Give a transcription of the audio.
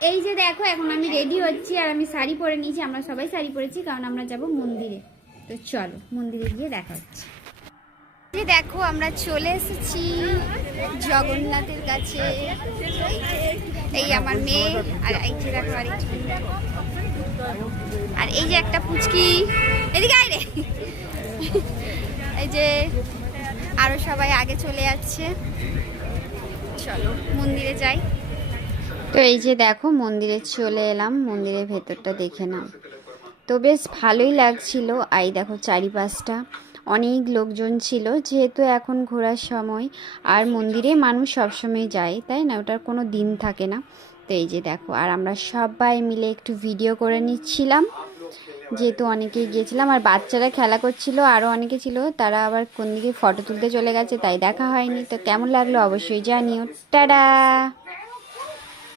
এই যে দেখো এখন আমি রেডি হচ্ছি আর আমি শাড়ি পরে নিয়েছি, আমরা সবাই শাড়ি পরেছি কারণ আমরা যাব মন্দিরে। তো চলো মন্দিরে গিয়ে দেখা হচ্ছে। যে দেখো আমরা চলে এসেছি জগন্নাথের কাছে। এই আমার মেয়ে আর এই যে দেখো আর এই যে একটা পুচকি এদিকে আয় রে। এই যে আরো সবাই আগে চলে যাচ্ছে, চলো মন্দিরে যাই। তো এই যে দেখো মন্দিরে চলে এলাম, মন্দিরের ভেতরটা দেখে নাও। তো বেশ ভালোই লাগছিল। এই দেখো চারিপাশটা অনেক লোকজন ছিল, যেহেতু এখন ঘোরার সময় আর মন্দিরে মানুষ সবসময় যায়, তাই না, ওটার কোনো দিন থাকে না। তো এই যে দেখো আর আমরা সবাই মিলে একটু ভিডিও করে নিচ্ছিলাম, যেহেতু অনেকেই গিয়েছিলাম আর বাচ্চারা খেলা করছিল, আরও অনেকে ছিল, তারা আবার কোন দিকে ফটো তুলতে চলে গেছে, তাই দেখা হয়নি। তো কেমন লাগলো অবশ্যই জানিও। টাটা।